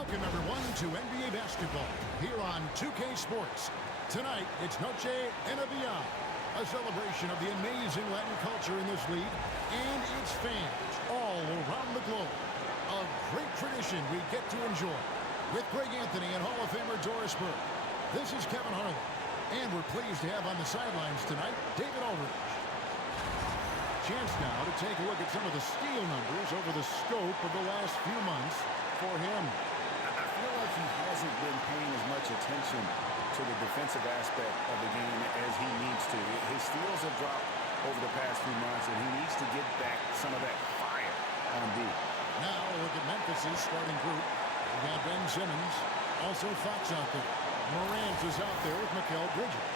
Welcome, everyone, to NBA basketball here on 2K Sports. Tonight, it's Noche NBA, a celebration of the amazing Latin culture in this league and its fans all around the globe. A great tradition we get to enjoy with Greg Anthony and Hall of Famer Doris Burke. This is Kevin Harlan, and we're pleased to have on the sidelines tonight David Aldridge. Chance now to take a look at some of the steal numbers over the scope of the last few months for him. I feel like he hasn't been paying as much attention to the defensive aspect of the game as he needs to. His steals have dropped over the past few months, and he needs to get back some of that fire on D. Now look at Memphis' starting group. We got Ben Simmons, also Fox out there. Morant is out there with Mikal Bridges.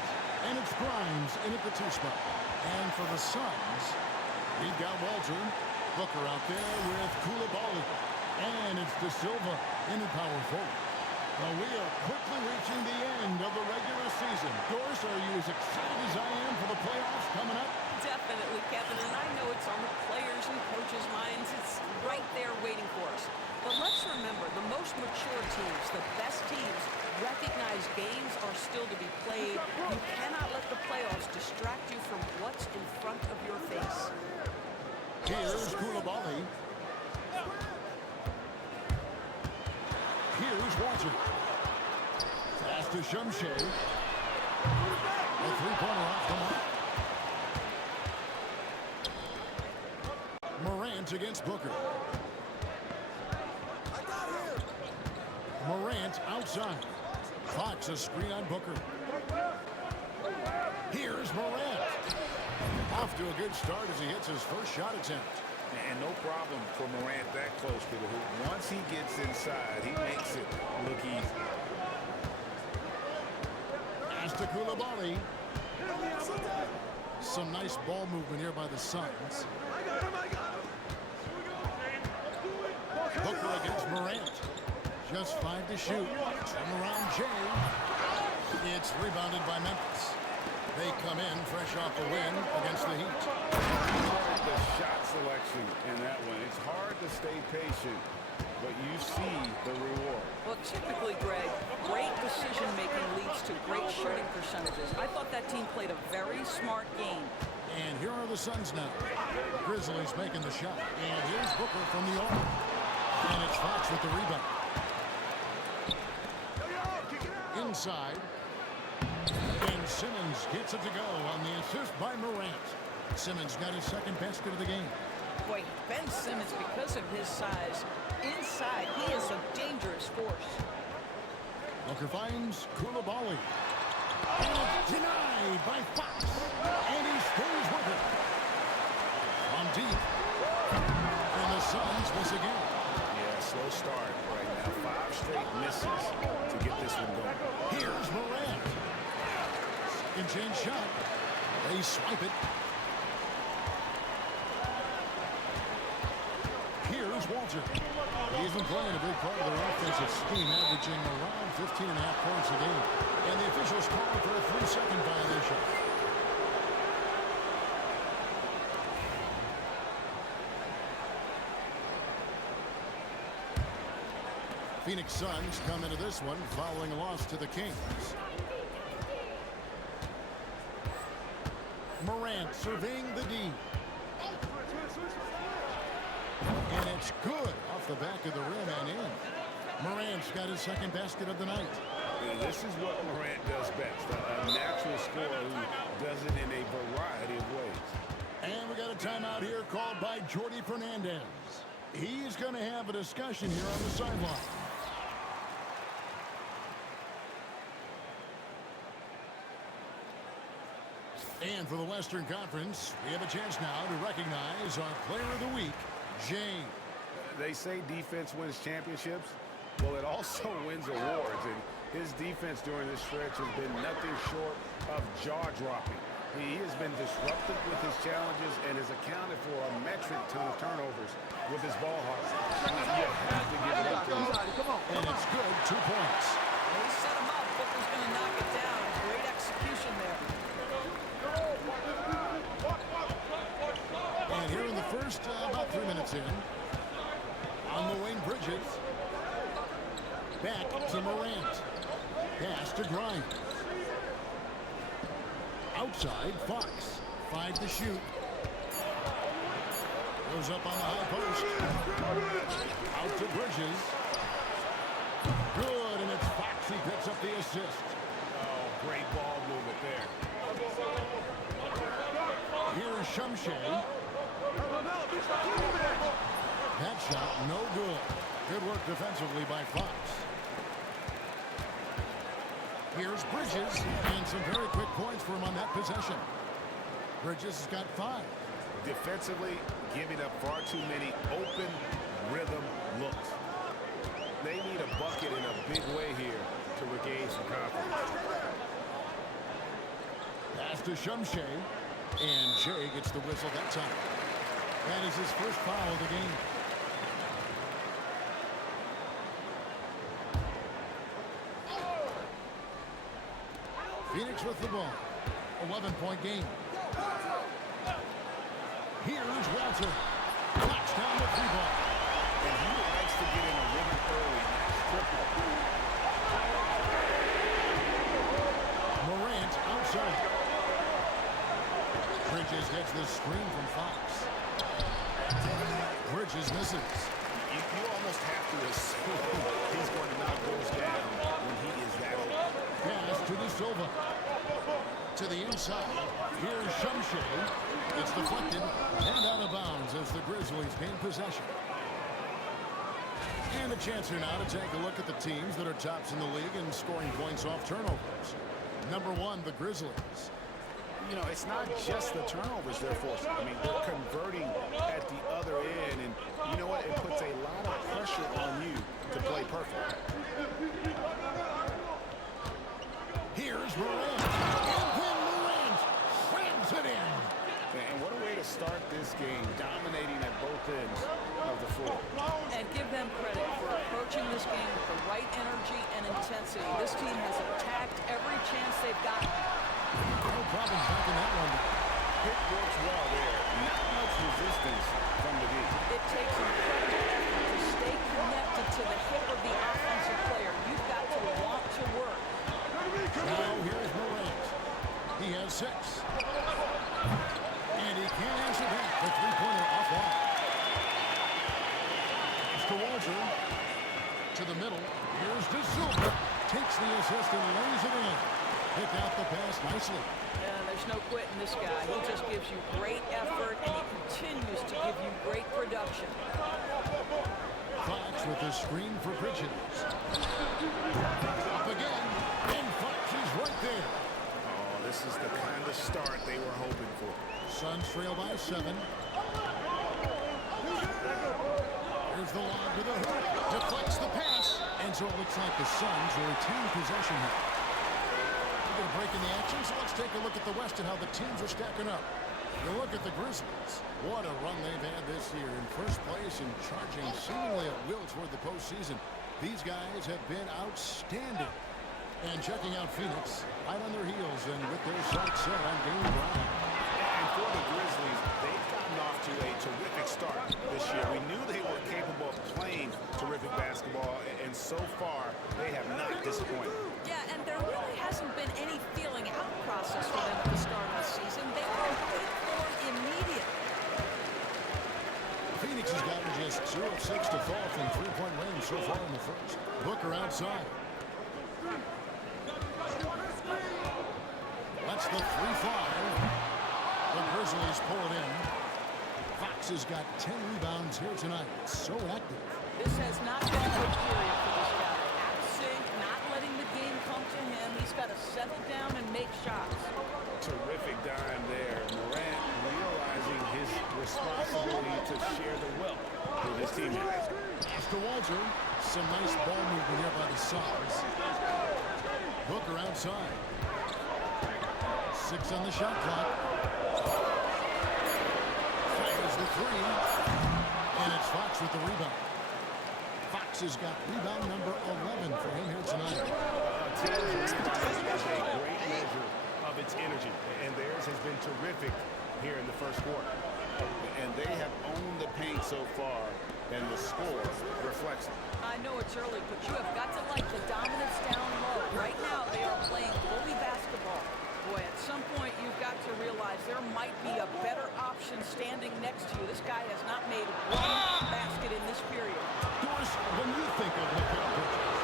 And it's Grimes in at the 2 spot. And for the Suns, we've got Walter, Booker out there with Koulibaly. And it's De Silva in the power forward. Well, we are quickly reaching the end of the regular season. Doris, are you as excited as I am for the playoffs coming up? Definitely, Kevin, and I know it's on the players' and coaches' minds. It's right there waiting for us. But let's remember, the most mature teams, the best teams, recognize games are still to be played. You cannot let the playoffs distract you from what's in front of your face. Here's Koulibaly. Here's Walter. Pass to Shumshay. A three-pointer off the mark. Morant against Booker. Morant outside. Fox a screen on Booker. Here's Morant. Off to a good start as he hits his first shot attempt. And no problem for Morant that close to the hoop. Once he gets inside, he makes it look easy. Pass to Koulibaly. Some nice ball movement here by the Suns. Booker against Morant. Just 5 to shoot. Turn around Jay. It's rebounded by Memphis. They come in fresh off the win against the Heat. The shot selection in that one. It's hard to stay patient, but you see the reward. Well, typically, Greg, great decision-making leads to great shooting percentages. I thought that team played a very smart game. And here are the Suns now. Grizzlies making the shot. And here's Booker from the arc. And it's Fox with the rebound. Inside. And Simmons gets it to go on the assist by Morant. Simmons got his second basket of the game. Boy, Ben Simmons, because of his size, inside, he is a dangerous force. Booker finds Koulibaly. And it's denied by Fox. And he stays with it. On deep. And the Suns miss again. Yeah, slow start right now. 5 straight misses to get this one going. Here's Morant. Second chance shot. They swipe it. Here's Walter. He's been playing a big part of their offensive scheme, averaging around 15.5 points a game. And the officials calling for a 3-second violation. Phoenix Suns come into this one following a loss to the Kings. Morant surveying the D. And it's good off the back of the rim and in. Morant's got his second basket of the night. And this is what Morant does best. A natural scorer who does it in a variety of ways. And we got a timeout here called by Jordi Fernandez. He's going to have a discussion here on the sideline. And for the Western Conference, we have a chance now to recognize our Player of the Week, Jay. They say defense wins championships. Well, it also wins awards. And his defense during this stretch has been nothing short of jaw-dropping. He has been disruptive with his challenges and has accounted for a metric ton of turnovers with his ball hawk. You have to give it up to him. And it's good, 2 points. He set him up. Booker's going to knock it down. Great execution there. And here in the first, about 3 minutes in, on the wing, Bridges. Back to Morant. Pass to Grimes. Outside, Fox. 5 to shoot. Goes up on the high post. Out to Bridges. Good, and it's Fox. He picks up the assist. Oh, great ball movement there. Here's Shumshay. That shot, no good. Good work defensively by Fox. Here's Bridges, and some very quick points for him on that possession. Bridges has got 5. Defensively, giving up far too many open rhythm looks. They need a bucket in a big way here to regain some confidence. Pass to Shumshay, and Jay gets the whistle that time. That is his first foul of the game. Phoenix with the ball. 11-point game. Here's Walter. Knocks down the 3-ball. And he likes to get in a rhythm early. Triple. Morant outside. Bridges gets the screen from Fox. Bridges misses. You almost have to assume he's going to knock those down when he is that open. Pass to the Silva. To the inside. Here's Shumshay. It's deflected and out of bounds as the Grizzlies gain possession. And a chance here now to take a look at the teams that are tops in the league in scoring points off turnovers. Number 1, the Grizzlies. You know, it's not just the turnovers they're forcing. I mean, they're converting at the other end, and you know what? It puts a lot of pressure on you to play perfect. Here's Morant. And then Morant slams it in. And what a way to start this game, dominating at both ends of the floor. And give them credit for approaching this game with the right energy and intensity. This team has attacked every chance they've gotten. No problem backing that one. It works well there. Not much resistance from the deep. It takes incredible effort to stay connected to the hip of the offensive player. You've got to want to work. Now here's Morant. He has 6. And he can't answer back. The 3-pointer offline. It's to Walter. To the middle. Here's De Silva. Takes the assist and lays it in. Pick out the pass nicely. There's no quitting this guy. He just gives you great effort, and he continues to give you great production. Fox with the screen for Bridges. Up again, and Fox is right there. Oh, this is the kind of start they were hoping for. Suns trail by 7. Here's the lob to the hoop. Deflects the pass. And so it looks like the Suns will retain possession here. We're going to break in the action, so let's take a look at the West and how the teams are stacking up. You look at the Grizzlies. What a run they've had this year. In first place and charging seemingly at will toward the postseason. These guys have been outstanding. And checking out Phoenix, right on their heels and with their sights set on game ground. And for the Grizzlies, they've gotten off to a terrific start this year. We knew they were capable of playing terrific basketball, and so far, they have not disappointed. Yeah, and there really hasn't been any feeling out process for them at the start of the season. They were in big form immediately. Phoenix has gotten just 2 of 6 to fall from 3-point range so far in the first. Booker outside. That's the 3-5. The Grizzlies pull it in. Fox has got 10 rebounds here tonight. So active. This has not been a good period for this guy. Out of sync, not letting the game come to him. He's got to settle down and make shots. Terrific dime there. Morant realizing his responsibility to share the wealth with his teammates. After Walter, some nice ball movement here by the Suns. Booker outside. 6 on the shot clock. Fires the 3. And it's Fox with the rebound. Fox has got rebound number 11 for him here tonight. Team's rebound is a great measure of its energy, and theirs has been terrific here in the first quarter. And they have owned the paint so far, and the score reflects it. I know it's early, but you have got to like the dominance down low. Right now, they are playing bully basketball. Boy, at some point, you've got to realize there might be a better option standing next to you. This guy has not made one basket in this period. Doris, when you think of Mikal Bridges,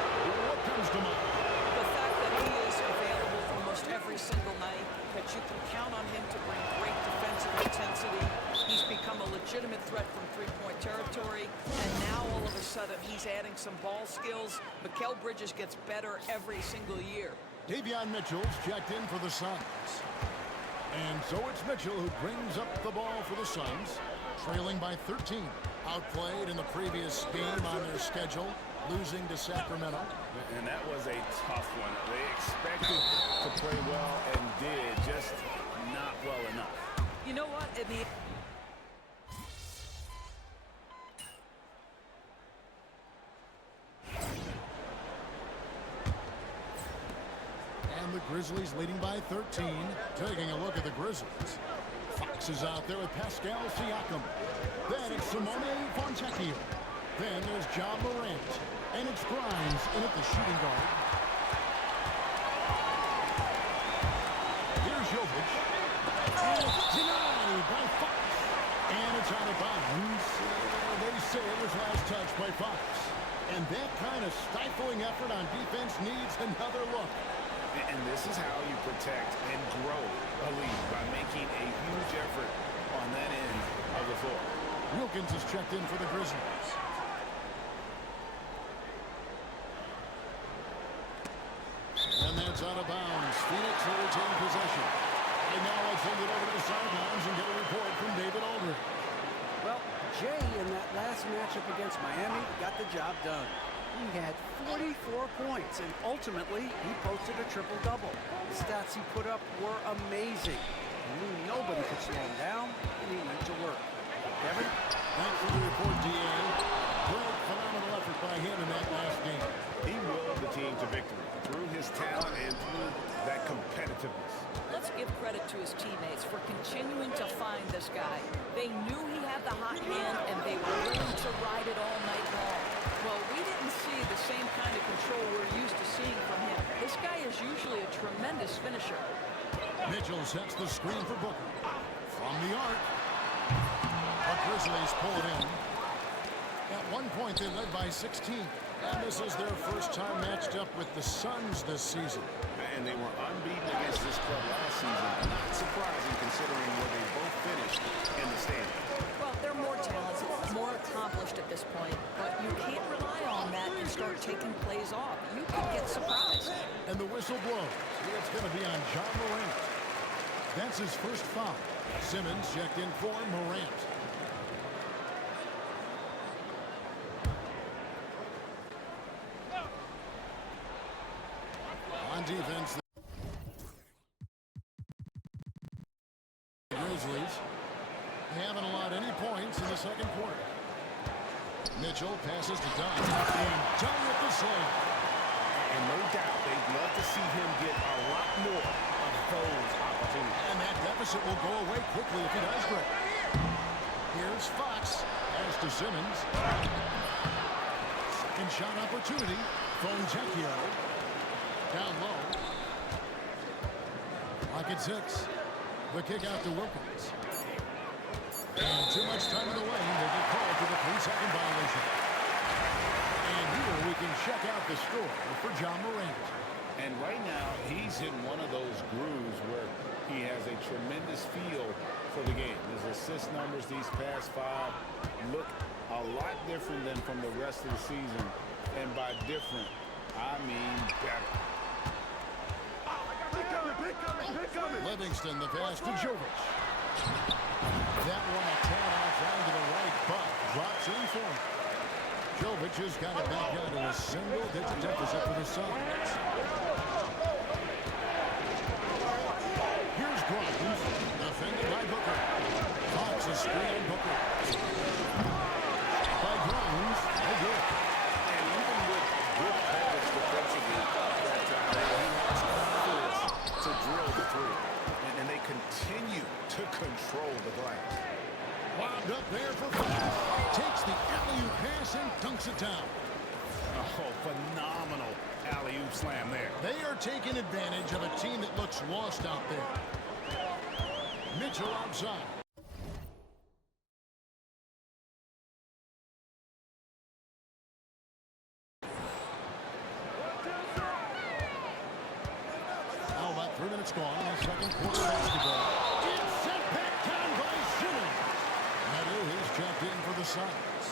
what comes to mind? The fact that he is available almost every single night, that you can count on him to bring great defensive intensity. He's become a legitimate threat from three-point territory, and now all of a sudden he's adding some ball skills. Mikal Bridges gets better every single year. Davion Mitchell's checked in for the Suns. And so it's Mitchell who brings up the ball for the Suns, trailing by 13. Outplayed in the previous game on their schedule, losing to Sacramento. And that was a tough one. They expected to play well and did, just not well enough. You know what? And the Grizzlies leading by 13. Taking a look at the Grizzlies. Fox is out there with Pascal Siakam. Then it's Simone Fontecchio. Then there's John Morant. And it's Grimes in at the shooting guard. Here's Jovic. And it's denied by Fox. And it's out of bounds. They say it was last touched by Fox. And that kind of stifling effort on defense needs another look. And this is how you protect and grow a lead, by making a huge effort on that end of the floor. Wilkins is checked in for the Grizzlies. And that's out of bounds. Phoenix will retain possession. And now let's send it over to the sidelines and get a report from David Aldridge. Well, Jay in that last matchup against Miami got the job done. He had 44 points, and ultimately, he posted a triple-double. The stats he put up were amazing. He knew nobody could slow him down, and he went to work. Kevin? Thanks for the report, D.A. Great, phenomenal effort by him in that last game. He willed the team to victory through his talent and through that competitiveness. Let's give credit to his teammates for continuing to find this guy. They knew he had the hot hand, and they were willing to ride it all night long. Well, we didn't see the same kind of control we're used to seeing from him. This guy is usually a tremendous finisher. Mitchell sets the screen for Booker. From the arc. The Grizzlies pull it in. At one point, they led by 16. And this is their first time matched up with the Suns this season. And they were unbeaten against this club last season. Not surprising considering where they both finished in the standings. Well, they're more talented, more accomplished at this point, but you can't rely on that and start taking plays off. You could get surprised. And the whistle blows. It's going to be on John Morant. That's his first foul. Simmons checked in for Morant. On defense, the Grizzlies haven't allowed any points in the second quarter. Mitchell passes to Dunn. And Dunn with the slam. And no doubt they'd love to see him get a lot more of those opportunities. And that deficit will go away quickly if he does great. Here's Fox. Pass to Simmons. Second shot opportunity. Fontecchio. Down low. Clock at 6. The kick out to Wilkins. And too much time in the lane. They get called for the 3-second violation. And here we can check out the score for John Morant. And right now, he's in one of those grooves where he has a tremendous feel for the game. His assist numbers these past 5 look a lot different than from the rest of the season. And by different, I mean better. Livingston, the pass to Jovic. That one a tad outside to the right, but drops in for him. Jovic has got it back down to a single-digit deficit for the Suns. Here's Grimes, defended by Booker. Fox is screening Booker. By Grimes, no good. And even with good habits defensively, he has confidence to drill the three. And they continue to control the glass. Lobbed up there for five. Takes the alley-oop pass and dunks it down. Oh, phenomenal alley-oop slam there. They are taking advantage of a team that looks lost out there. Mitchell outside. Now about 3 minutes gone in the second quarter basketball. It's sent back down by Simmons. Meadow, he's checked in for the Suns.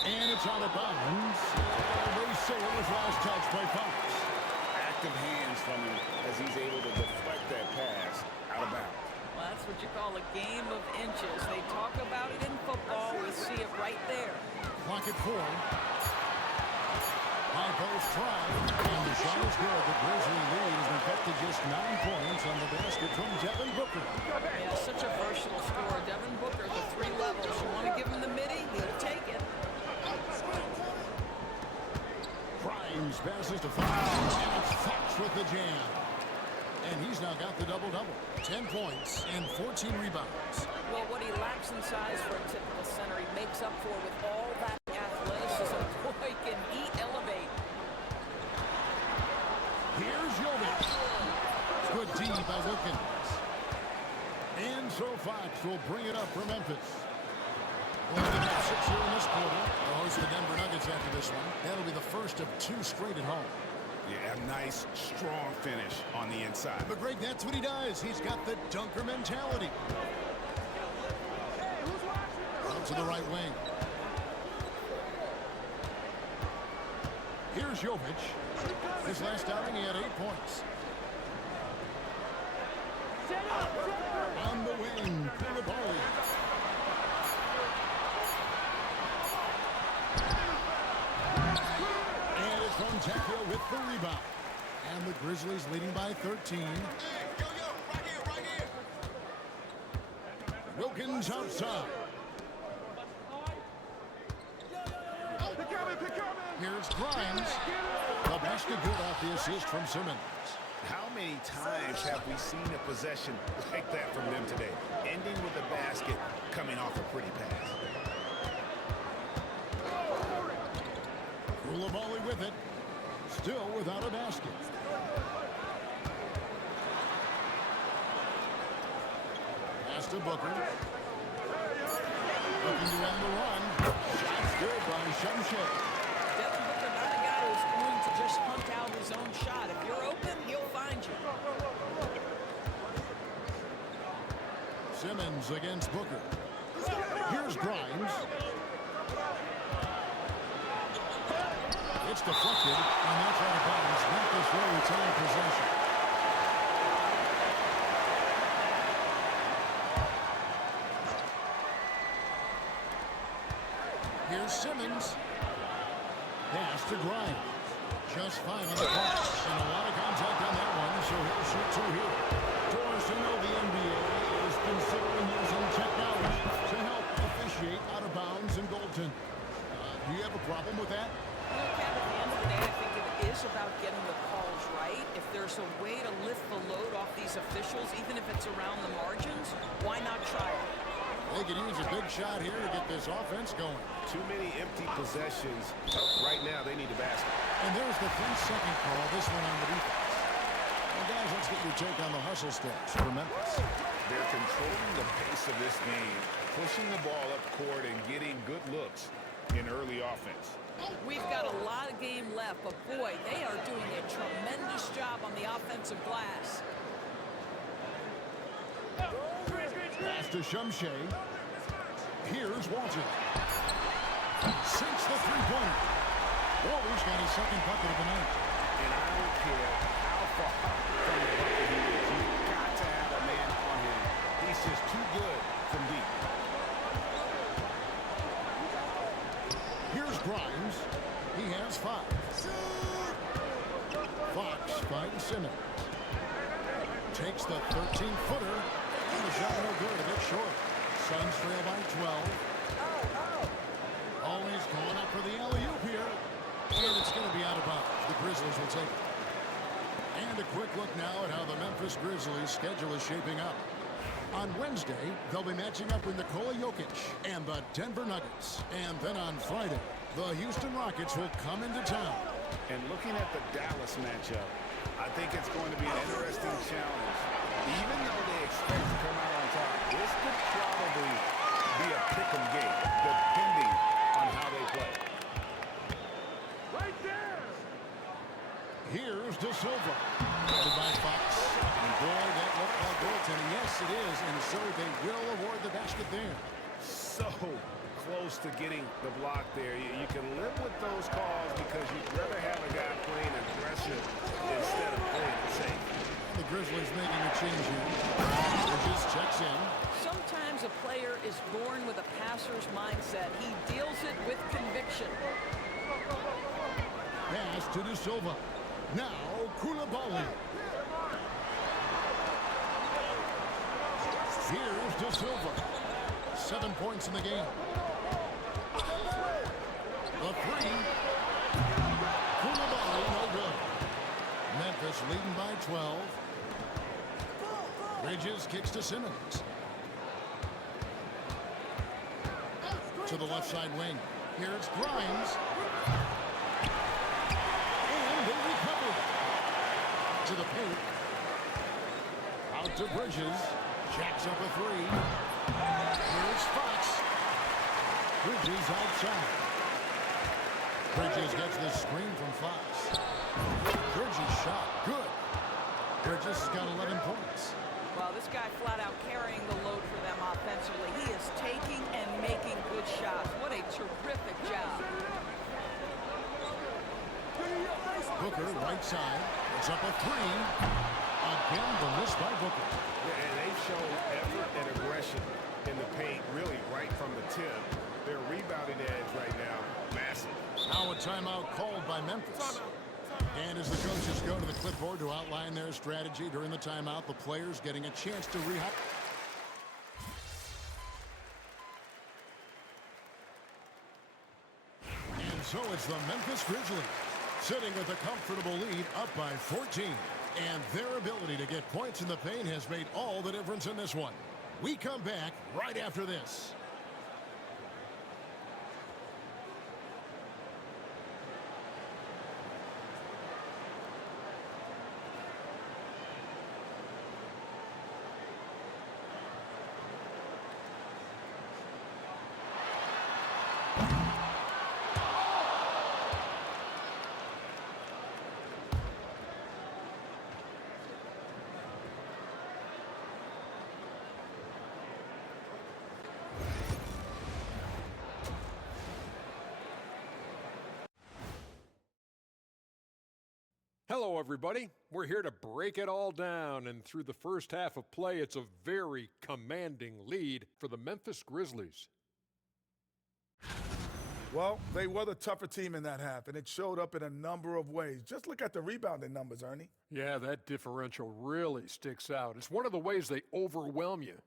And it's out of bounds. They say it was last touch by Fox. Active hands from him as he's able to deflect that pass out of bounds. Well, that's what you call a game of inches. They talk about it in football. We see it right there. Clock at 4. High post try. And the shot is good. The Grizzly lead has been cut to just 9 points on the basket from Devin Booker. Yeah, such a versatile scorer. Devin Booker, the 3 levels. You want to give him the midi, he'll take it. Grimes passes to Fox. And it's Fox with the jam. And he's now got the double-double. 10 points and 14 rebounds. Well, what he lacks in size for a typical center, he makes up for with all that athleticism. Boy, can he elevate. Here's Jovic. Good D by Wilkins. And so Fox will bring it up for Memphis. Well, they have 6 here in this quarter. They'll host the Denver Nuggets after this one. That'll be the first of 2 straight at home. Yeah, a nice, strong finish on the inside. But Greg, that's what he does. He's got the dunker mentality. Out to the right wing. Here's Jovic. His last outing, he had 8 points. On the wing, Koulibaly. And it's from Tekio with the rebound. And the Grizzlies leading by 13. Hey, right here. Wilkins outside. Here's Grimes. The basket good off the assist from Simmons. How many times have we seen a possession like that from them today? Ending with a basket, coming off a pretty pass. Koulibaly with it. Still without a basket. Pass to Booker. Looking to end the run. Shot's good by Shumshay. Devin Booker, not a guy who's going to just hunt out his own shot. If you're open, he'll find you. Simmons against Booker. Here's Grimes. It's deflected, and that's out of bounds. Memphis will retain possession. Here's Simmons. Pass to Grimes. Just fine on the clock. And a lot of contact on that one, so he'll shoot 2 here. Doris, you know the NBA is considering using technology to help officiate out of bounds and goaltending. Do you have a problem with that? You know, Kev, at the end of the day, I think it is about getting the calls right. If there's a way to lift the load off these officials, even if it's around the margins, why not try it? They could use a big shot here to get this offense going. Too many empty possessions. Right now, they need a basket. And there's the 3-second call, this one on the defense. Well, guys, let's get your take on the hustle steps for Memphis. They're controlling the pace of this game, pushing the ball up court and getting good looks in early offense. We've got a lot of game left, but boy, they are doing a tremendous job on the offensive glass. Pass to Shumshay. Here's Walton. Sinks the three-pointer. Walter's got his second bucket of the night. And I don't care how far from the bucket he is. You've got to have a man on him. He's just too good from deep. Here's Grimes. He has 5. Fox finds Simmons. Takes the 13-footer. And the shot no good, a bit short. Suns trail by 12. Always going up for the alley-oop here. And it's going to be out of bounds. The Grizzlies will take it. And a quick look now at how the Memphis Grizzlies' schedule is shaping up. On Wednesday, they'll be matching up with Nikola Jokic and the Denver Nuggets. And then on Friday, the Houston Rockets will come into town. And looking at the Dallas matchup, I think it's going to be an interesting challenge. Even though they expect to come out on top, this could probably be a pick-em game, depending on how they play. Right there! Here's De Silva, guarded by Fox. And boy, that looked like goaltending. Yes, it is, and so they will award the basket there. So close to getting the block there. You can live with those calls because you'd rather have a guy playing aggressive instead of playing it safe. The Grizzlies making a change here. Bridges checks in. Sometimes a player is born with a passer's mindset. He deals it with conviction. Pass to De Silva. Now, Koulibaly. Here's De Silva. 7 points in the game. The three. Koulibaly, no good. Memphis leading by 12. Bridges kicks to Simmons. To the left side wing. Here's Grimes. And they recover. To the paint. Out to Bridges. Jacks up a three. Here's Fox. Bridges outside. Bridges gets the screen from Fox. Bridges shot. Good. Bridges has got 11 points. Well, this guy flat out carrying the load for them offensively. He is taking and making good shots. What a terrific job. Booker, right side. It's up a three. Again, the miss by Booker. Yeah, and they've shown effort and aggression in the paint, really right from the tip. Their rebounding edge right now, massive. Now a timeout called by Memphis. And as the coaches go to the clipboard to outline their strategy during the timeout, the players getting a chance to rehydrate. And so it's the Memphis Grizzlies sitting with a comfortable lead up by 14. And their ability to get points in the paint has made all the difference in this one. We come back right after this. Hello, everybody. We're here to break it all down, and through the first half of play, it's a very commanding lead for the Memphis Grizzlies. Well, they were the tougher team in that half, and it showed up in a number of ways. Just look at the rebounding numbers, Ernie. Yeah, that differential really sticks out. It's one of the ways they overwhelm you.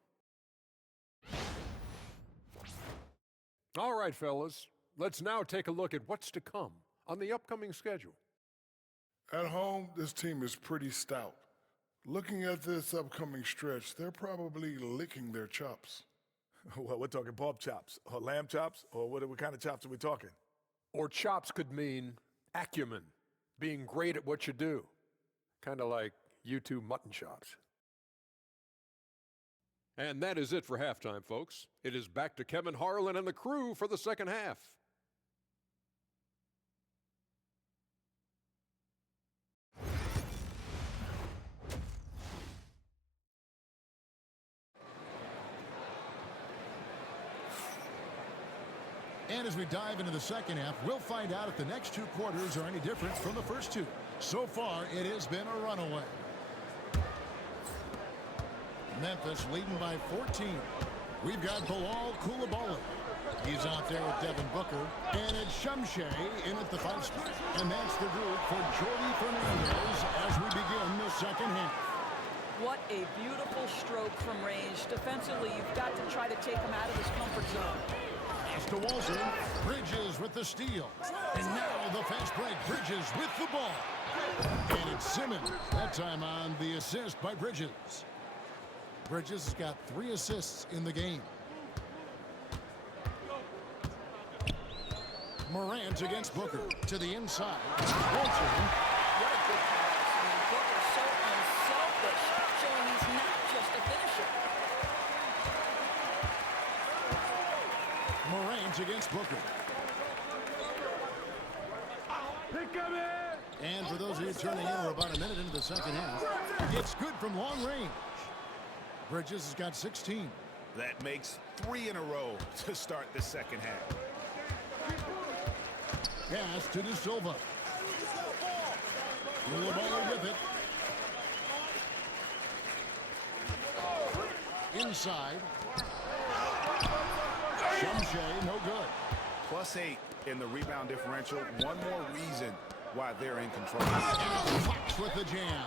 All right, fellas, let's now take a look at what's to come on the upcoming schedule. At home, this team is pretty stout. Looking at this upcoming stretch, they're probably licking their chops. Well, we're talking pork chops or lamb chops, or what kind of chops are we talking? Or chops could mean acumen, being great at what you do. Kind of like you two mutton chops. And that is it for halftime, folks. It is back to Kevin Harlan and the crew for the second half. And as we dive into the second half, we'll find out if the next two quarters are any different from the first two. So far, it has been a runaway. Memphis leading by 14. We've got Bilal Koulibaly. He's out there with Devin Booker. And it's Shamshay in at the 5 spot. And that's the group for Jordi Fernandez as we begin the second half. What a beautiful stroke from range. Defensively, you've got to try to take him out of his comfort zone. Pass to Walton. Bridges with the steal. And now the fast break. Bridges with the ball. And it's Simmons. That Overtime on the assist by Bridges. Bridges has got 3 assists in the game. Morant against Booker to the inside. Walter. What a good pass. I mean, Booker's so unselfish, showing he's not just a finisher. Morant against Booker. And for those of you turning in, we're about a minute into the second half. It's good from long range. Bridges has got 16. That makes 3 in a row to start the second half. Pass to De Silva. Coulibaly with it. Inside. Shumshay, no good. +8 in the rebound differential. One more reason why they're in control. And Fox with the jam.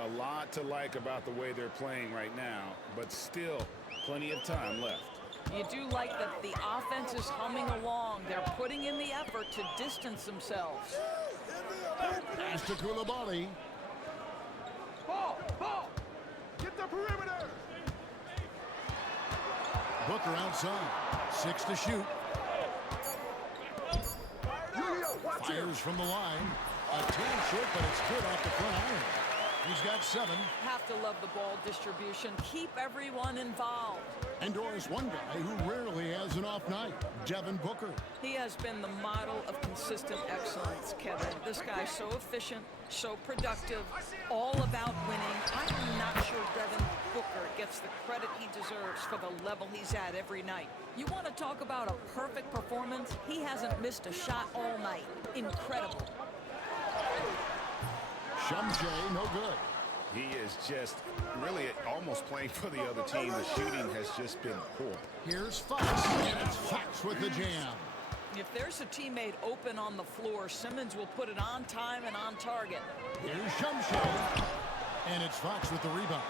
A lot to like about the way they're playing right now, but still plenty of time left. You do like that the offense is humming along. They're putting in the effort to distance themselves. Pass to Coulibaly. Ball! Get the perimeter! Booker outside. 6 to shoot. Fires from the line. A 10 short, but it's good off the front iron. He's got 7. Have to love the ball distribution. Keep everyone involved. And Doris, one guy who rarely has an off night, Devin Booker. He has been the model of consistent excellence, Kevin. This guy's so efficient, so productive, all about winning. I'm not sure Devin Booker gets the credit he deserves for the level he's at every night. You want to talk about a perfect performance? He hasn't missed a shot all night. Incredible. Shumshay, no good. He is just really almost playing for the other team. The shooting has just been poor. Here's Fox, and it's Fox with the jam. If there's a teammate open on the floor, Simmons will put it on time and on target. Here's Shumshay, and it's Fox with the rebound.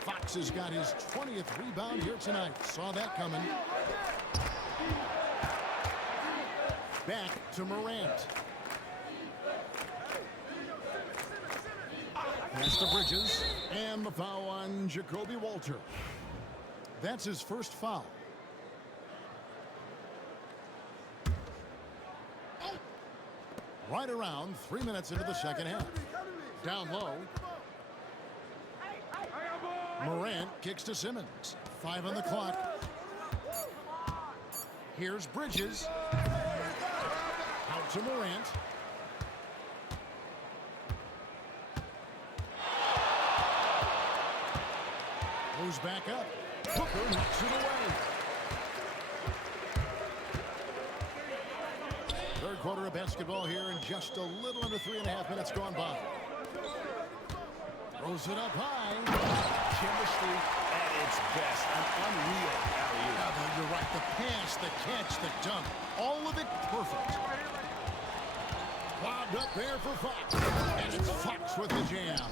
Fox has got his 20th rebound here tonight. Saw that coming. Back to Morant. Pass to Bridges, and the foul on Jacoby Walter. That's his first foul. Right around 3 minutes into the second half. Down low. Morant kicks to Simmons. 5 on the clock. Here's Bridges. Out to Morant. Goes back up. Booker knocks it away. Third quarter of basketball here, and just a little under 3.5 minutes gone by. Throws it up high. Chemistry at its best. An unreal alley-oop. Yeah, you're right. The pass, the catch, the dunk. All of it perfect. Lobbed up there for Fox. And it's Fox with the jam.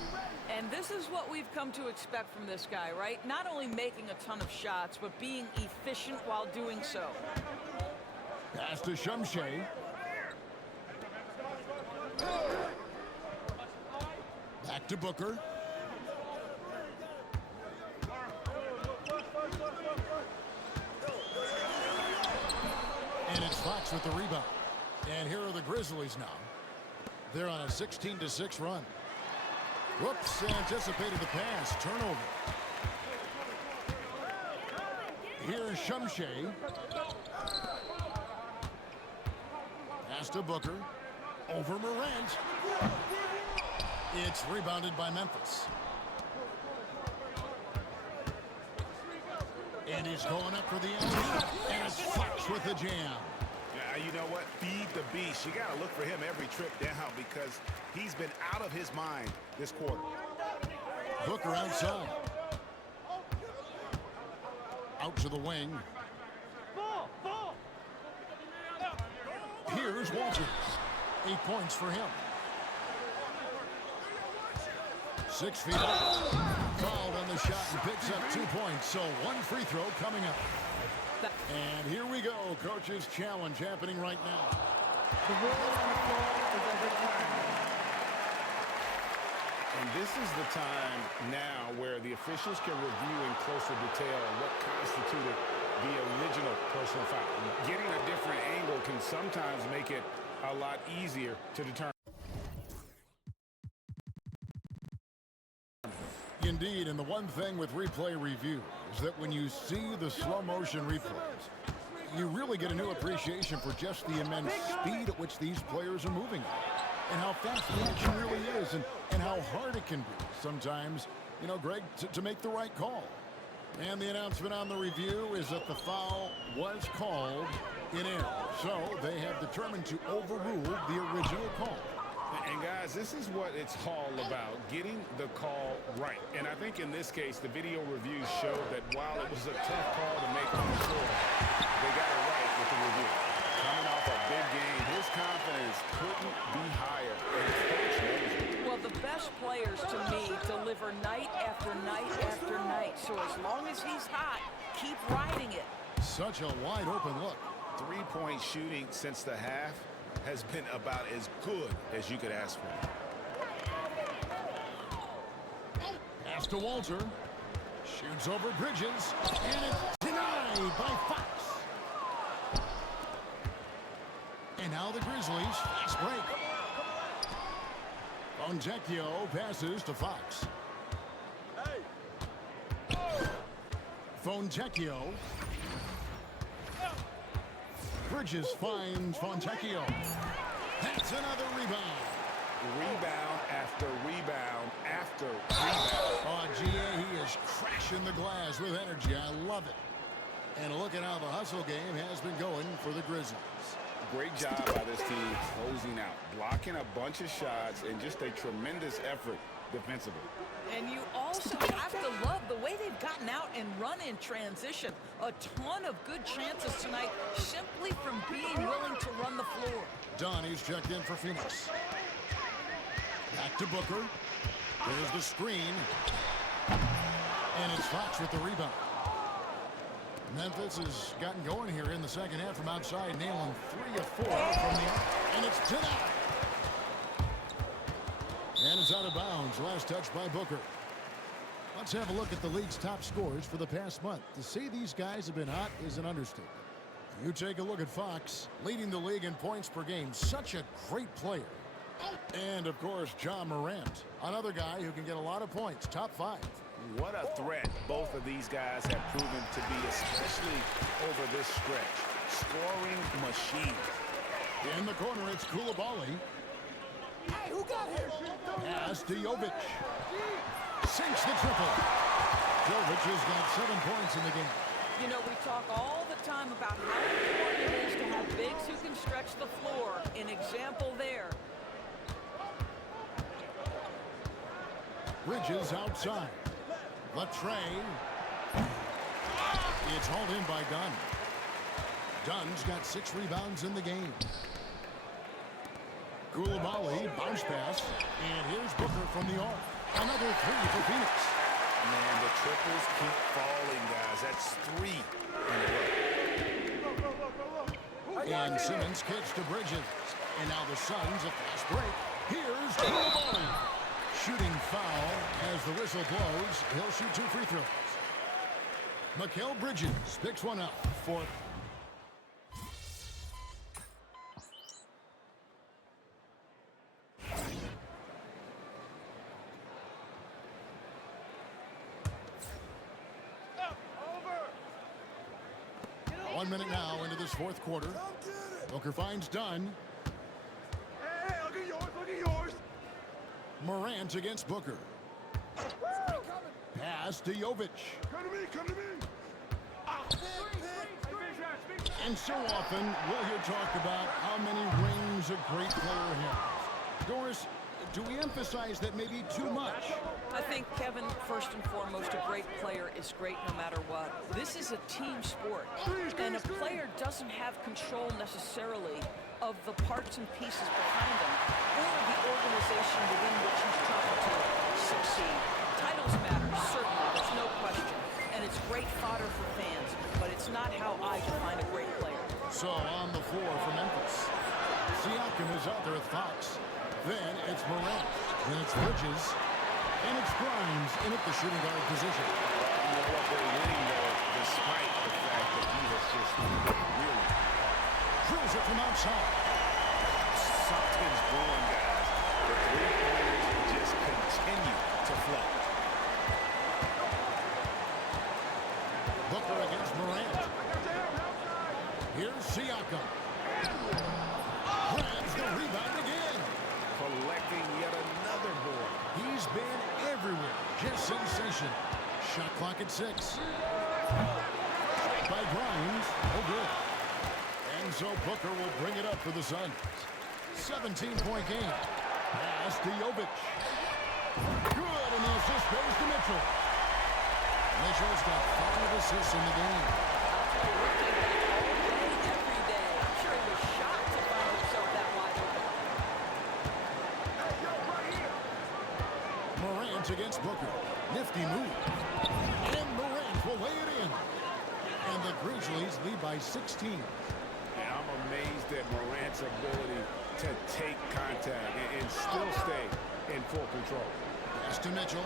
And this is what we've come to expect from this guy, right? Not only making a ton of shots, but being efficient while doing so. Pass to Shumshay. Back to Booker. And it's Fox with the rebound. And here are the Grizzlies now. They're on a 16-6 run. Whoops, anticipated the pass. Turnover. Here's Shumshay. Pass to Booker. Over Morant. It's rebounded by Memphis. And he's going up for the alley-oop. And it's Fox with the jam. Yeah, you know what? Feed the beast. You got to look for him every trip down because he's been out of his mind this quarter. Booker outside. Out to the wing. Here's Walter. 8 points for him. 6 feet up. Called on the shot and picks up 2 points. So 1 free throw coming up. And here we go. Coach's challenge happening right now. The rule on the floor is overturned. And this is the time now where the officials can review in closer detail what constituted the original personal foul. Getting a different angle can sometimes make it a lot easier to determine. Indeed, and the one thing with replay review is that when you see the slow motion replays, you really get a new appreciation for just the immense speed at which these players are moving and how fast the action really is and how hard it can be sometimes, you know, Greg, to make the right call. And the announcement on the review is that the foul was called in error. So they have determined to overrule the original call. And guys, this is what it's all about, getting the call right. And I think in this case, the video reviews showed that while it was a tough call to make on the floor, they got it right with the review. Coming off a big game, his confidence couldn't be higher. And his coach knows it. Well, the best players, to me, deliver night after night after night. So as long as he's hot, keep riding it. Such a wide open look. Three-point shooting since the half has been about as good as you could ask for. Pass to Walter. Shoots over Bridges. And it's denied by Fox. And now the Grizzlies fast break. Fontecchio passes to Fox. Fontecchio. Bridges finds Fontecchio. That's another rebound. Rebound after rebound after rebound. Oh, GA, he is crashing the glass with energy. I love it. And look at how the hustle game has been going for the Grizzlies. Great job by this team closing out, blocking a bunch of shots, and just a tremendous effort defensively. And you also have to love the way they've gotten out and run in transition. A ton of good chances tonight simply from being willing to run the floor. Donnie's checked in for Phoenix. Back to Booker. There's the screen. And it's Fox with the rebound. Memphis has gotten going here in the second half from outside, nailing 3 of 4 from the arc. And it's denied. And it's out of bounds. Last touch by Booker. Let's have a look at the league's top scorers for the past month. To say these guys have been hot is an understatement. You take a look at Fox, leading the league in points per game. Such a great player. And, of course, John Morant, another guy who can get a lot of points, top 5. What a threat both of these guys have proven to be, especially over this stretch. Scoring machine. In the corner, it's Koulibaly. Pass to Jovic. Sinks the triple. Jovic has got 7 points in the game. You know, we talk all the time about how important it is to have bigs who can stretch the floor. An example there. Bridges outside. Latre. It's hauled in by Dunn. Dunn's got 6 rebounds in the game. Koulibaly, bounce pass. And here's Booker from the arc. Another 3 for Phoenix. Man, the triples keep falling, guys. That's 3 in a row. And Simmons kicks to Bridges. And now the Suns, a fast break. Here's Koulibaly. Shooting foul as the whistle blows. He'll shoot 2 free throws. Mikal Bridges picks one up for... Over. 1 minute now into this fourth quarter. Booker finds Dunn. Hey, look at yours, look at yours. Morant against Booker. Pass to Jovic. Come to me, come to me. And so often we'll hear talk about how many rings a great player has. Doris, do we emphasize that maybe too much? I think, Kevin, first and foremost, a great player is great no matter what. This is a team sport, and a player doesn't have control necessarily of the parts and pieces behind him or the organization within which he's trying to succeed. Titles matter, certainly, there's no question, and it's great fodder for fans, but it's not how I define a great player. So on the floor for Memphis. Siakam is out there with Fox. Then it's Morant. Then it's Bridges. And it's Grimes in at the shooting guard position. You know what, they're winning, though, despite the fact that he has just really Drills it from outside. something's brewing, guys. The three-pointers just continue to flow. Booker against Morant. Here's Siakam. Grabs the rebound again. Collecting yet another board. He's been everywhere. Just sensation. Shot clock at 6. Shot by Grimes. Oh, good. And so Booker will bring it up for the Suns. 17-point game. Pass to Jovic. Good, and the assist goes to Mitchell. Mitchell's got 5 assists in the game. Every day. I'm sure he was shocked to find himself that wide open. Morant against Booker. Nifty move. And Morant will lay it in. And the Grizzlies lead by 16. And I'm amazed at Morant's ability to take contact and still stay in full control. Pass to Mitchell.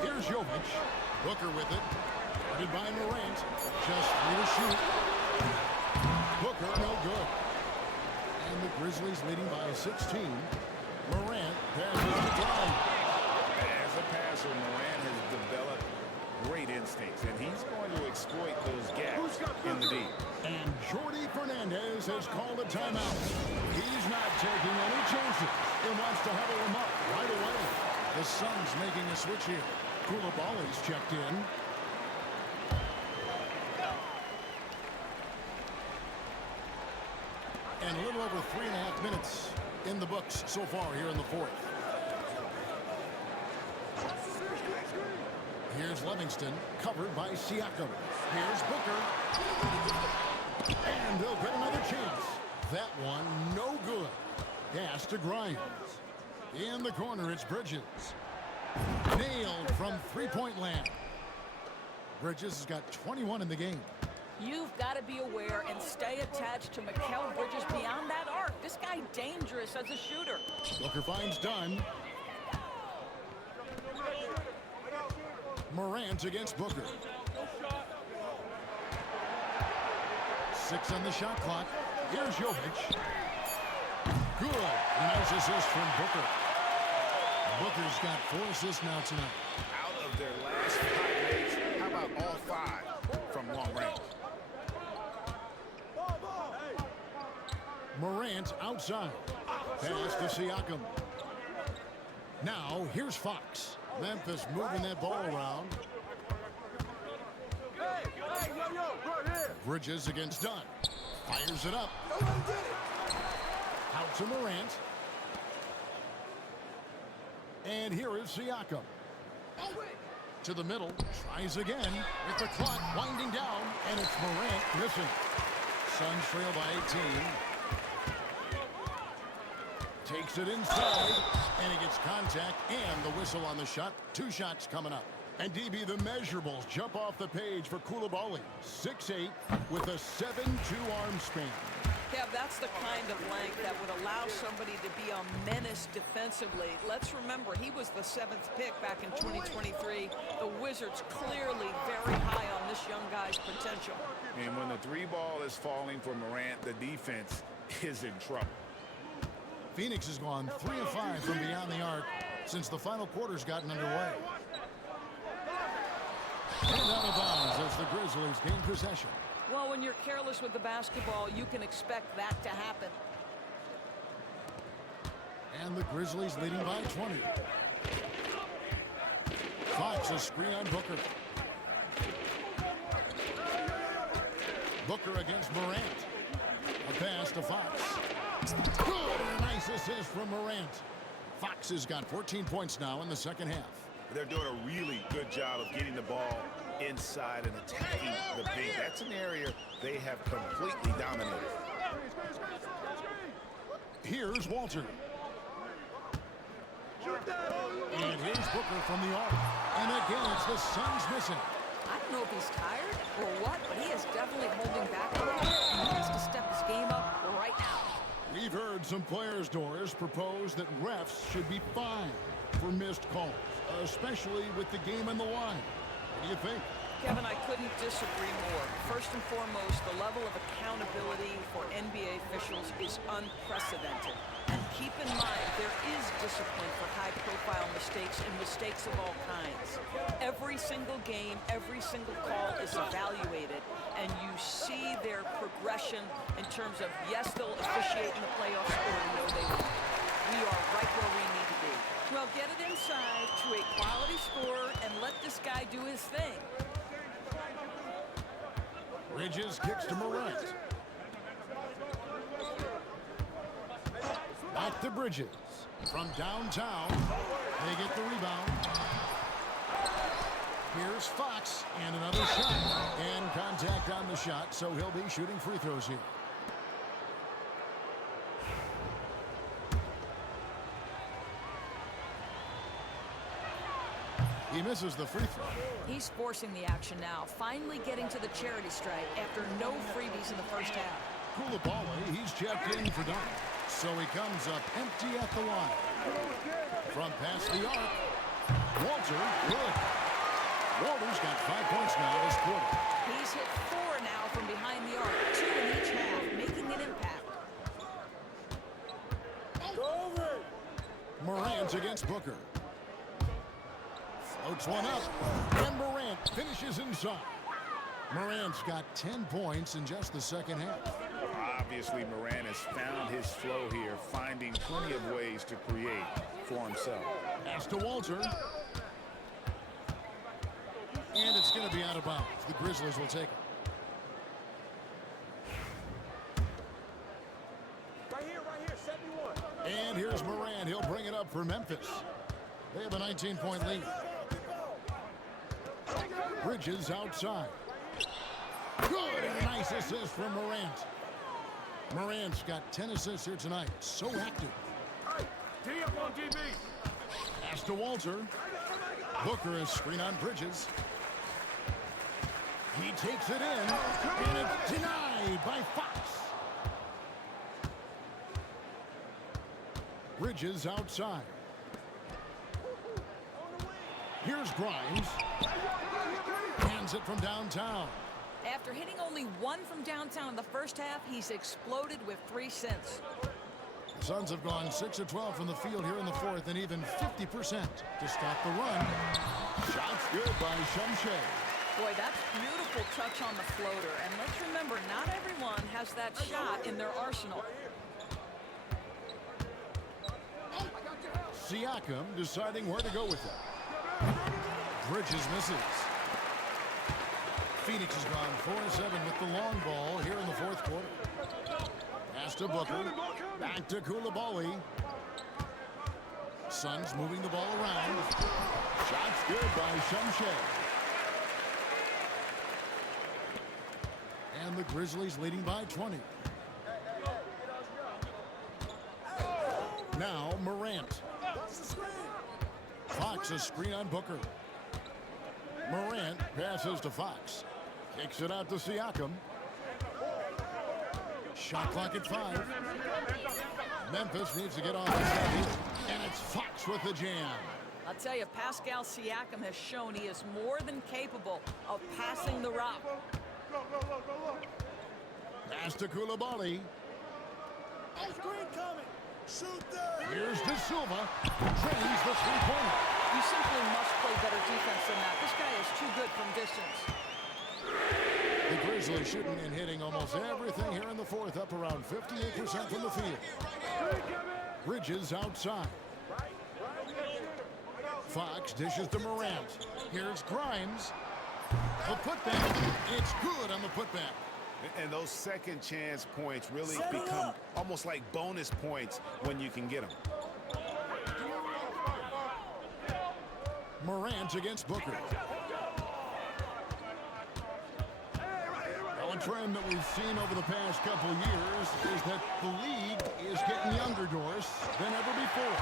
Here's Jovic. Booker with it. Guarded by Morant. Just 3 to shoot. Booker no good. And the Grizzlies leading by 16. Morant passes to Grimes. As a passer, Morant has developed great instincts, and he's going to exploit those gaps in the deep. And Jordi Fernandez has called a timeout. He's not taking any chances and wants to huddle him up right away. The Suns making a switch here. Koulibaly's checked in. And a little over 3.5 minutes in the books so far here in the fourth. Here's Livingston, covered by Siakam. Here's Booker. And they'll get another chance. That one, no good. Pass to Grimes. In the corner, it's Bridges. Nailed from three-point land. Bridges has got 21 in the game. You've got to be aware and stay attached to Mikal Bridges beyond that arc. This guy dangerous as a shooter. Booker finds Dunn. Morant against Booker. 6 on the shot clock. Here's Jovic. Good. Nice assist from Booker. Booker's got 4 assists now tonight. Out of their last 5 mates, how about all 5 from long range? Morant outside. Pass to Siakam. Now, here's Fox. Memphis moving that ball around. Bridges against Dunn. Fires it up. Out to Morant. And here is Siakam. To the middle. Tries again with the clock winding down. And it's Morant missing. Suns trail by 18. Takes it inside, and he gets contact and the whistle on the shot. 2 shots coming up. And DB, the measurables jump off the page for Koulibaly. 6'8", with a 7'2" arm span. Yeah, that's the kind of length that would allow somebody to be a menace defensively. Let's remember, he was the 7th pick back in 2023. The Wizards clearly very high on this young guy's potential. And when the 3 ball is falling for Morant, the defense is in trouble. Phoenix has gone 3 of 5 from beyond the arc since the final quarter's gotten underway. And out of bounds as the Grizzlies gain possession. Well, when you're careless with the basketball, you can expect that to happen. And the Grizzlies leading by 20. Fox a screen on Booker. Booker against Morant. A pass to Fox. Good, and a nice assist from Morant. Fox has got 14 points now in the second half. They're doing a really good job of getting the ball inside and attacking the paint. That's an area they have completely dominated. Here's Walter. And here's Booker from the arc. And again, it's the Suns missing. I don't know if he's tired or what, but he is definitely holding back a little bit. He has to step his game up And some players, Doris, propose that refs should be fined for missed calls, especially with the game on the line. What do you think? Kevin, I couldn't disagree more. First and foremost, the level of accountability for NBA officials is unprecedented. And keep in mind, there is discipline for high-profile mistakes and mistakes of all kinds. Every single game, every single call is evaluated, and you see their progression in terms of, yes, they'll officiate in the playoffs, or no, they won't. We are right where we need to be. Well, get it inside to a quality score and let this guy do his thing. Bridges kicks to Morant. Back to Bridges. From downtown, they get the rebound. Here's Fox, and another shot. And contact on the shot, so he'll be shooting free throws here. He misses the free throw. He's forcing the action now, finally getting to the charity stripe after no freebies in the first half. Koulibaly, he's checked in for dunk. So he comes up empty at the line. From past the arc, Walter, good. Walter's got 5 points now this quarter. He's hit 4 now from behind the arc, 2 in each half, making an impact. Morant against Booker. Floats one up, and Morant finishes inside. Morant's got 10 points in just the second half. Obviously, Morant has found his flow here, finding plenty of ways to create for himself. Pass to Walter. And it's going to be out of bounds. The Grizzlies will take it. Right here, 71. And here's Morant. He'll bring it up for Memphis. They have a 19-point lead. Bridges outside. Good, and a nice assist from Morant. Morant's got 10 assists here tonight. So active. D up on DB. Pass to Walter. Booker is screen on Bridges. He takes it in, and it's denied by Fox. Bridges outside. Here's Grimes. Hands it from downtown. After hitting only 1 from downtown in the first half, he's exploded with 3 since. The Suns have gone 6 of 12 from the field here in the fourth, and even 50% to stop the run. Shots good by Shumshay. Boy, that's beautiful touch on the floater. And let's remember, not everyone has that shot in their arsenal. Siakam deciding where to go with it. Bridges misses. Phoenix has gone 4-7 with the long ball here in the fourth quarter. Pass to Booker. Back to Koulibaly. Suns moving the ball around. Shots good by Shumshay. And the Grizzlies leading by 20. Now Morant. Fox a screen on Booker. Morant passes to Fox. Kicks it out to Siakam. Shot clock at 5. Memphis needs to get off this heavy. And it's Fox with the jam. I'll tell you, Pascal Siakam has shown he is more than capable of passing the rock. Pass to Koulibaly. Screen coming. Shoot there. Here's De Silva. Drains the three-pointer. You simply must play better defense than that. This guy is too good from distance. The Grizzlies shooting and hitting almost everything here in the fourth, up around 58% from the field. Bridges outside. Fox dishes to Morant. Here's Grimes. The putback. It's good on the putback. And those second chance points really become almost like bonus points when you can get them. Morant against Booker. Well, a trend that we've seen over the past couple years is that the league is getting younger, Doris, than ever before.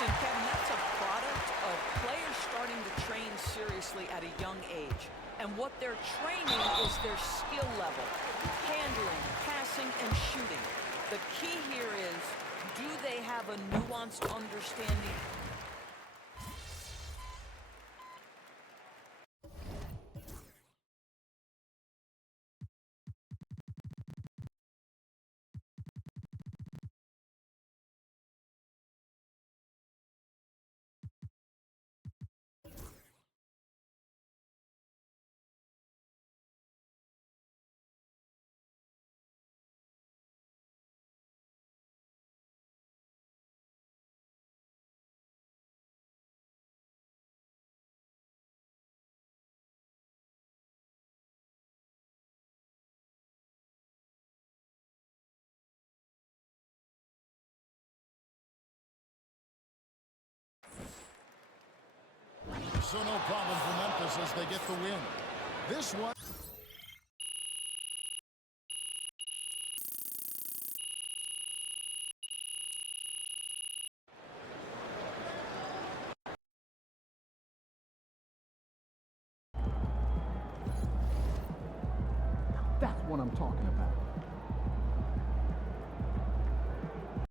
And Kevin, that's a product of players starting to train seriously at a young age. And what they're training is their skill level, handling, passing, and shooting. The key here is Do they have a nuanced understanding? So no problem for Memphis as they get the win. This one. That's what I'm talking about.